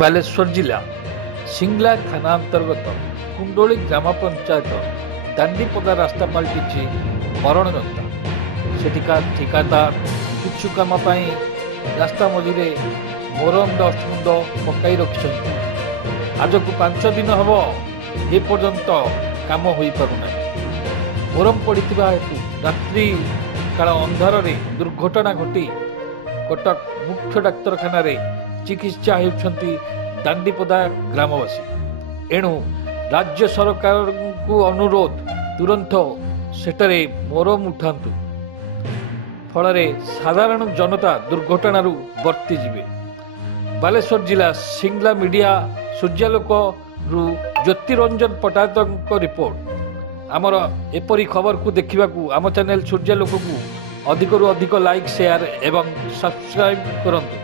ବାଲେଶ୍ୱର ଜିଲ୍ଲା ସିଙ୍ଗଲା ଥାନା ଅନ୍ତର୍ଗତ କୁଣ୍ଡୋଳି ଗ୍ରାମ ପଞ୍ଚାୟତ ଦାଣ୍ଡିପଦା ରାସ୍ତା ପାଲଟିଛି ମରଣଯନ୍ତା। ସେଠିକା ଠିକାଦାର କିଛି କାମ ପାଇଁ ରାସ୍ତା ମଝିରେ ମୋରମ ଡଷ୍ଟମୁଣ୍ଡ ପକାଇ ରଖିଛନ୍ତି। ଆଜକୁ 5 ଦିନ ହେବ ଏପର୍ଯ୍ୟନ୍ତ କାମ ହୋଇପାରୁନାହିଁ। ମୋରମ ପଡ଼ିଥିବା ହେତୁ ରାତ୍ରି କାଳ ଅନ୍ଧାରରେ ଦୁର୍ଘଟଣା ଘଟି କଟକ ମୁଖ୍ୟ ଡାକ୍ତରଖାନାରେ ଚିକିତ୍ସା ହେଉଛନ୍ତି ଦାଣ୍ଡିପଦା ଗ୍ରାମବାସୀ। ଏଣୁ ରାଜ୍ୟ ସରକାରଙ୍କୁ ଅନୁରୋଧ ତୁରନ୍ତ ସେଠାରେ ମୋରମ ଉଠାନ୍ତୁ, ଫଳରେ ସାଧାରଣ ଜନତା ଦୁର୍ଘଟଣାରୁ ବର୍ତ୍ତିଯିବେ। ବାଲେଶ୍ୱର ଜିଲ୍ଲା ସିଙ୍ଗଲା ମିଡ଼ିଆ ସୂର୍ଯ୍ୟାଲୋକରୁ ଜ୍ୟୋତିରଞ୍ଜନ ପଟ୍ଟନାୟକଙ୍କ ରିପୋର୍ଟ। ଆମର ଏପରି ଖବରକୁ ଦେଖିବାକୁ ଆମ ଚ୍ୟାନେଲ ସୂର୍ଯ୍ୟାଲୋକକୁ ଅଧିକରୁ ଅଧିକ ଲାଇକ୍, ସେୟାର ଏବଂ ସବସ୍କ୍ରାଇବ୍ କରନ୍ତୁ।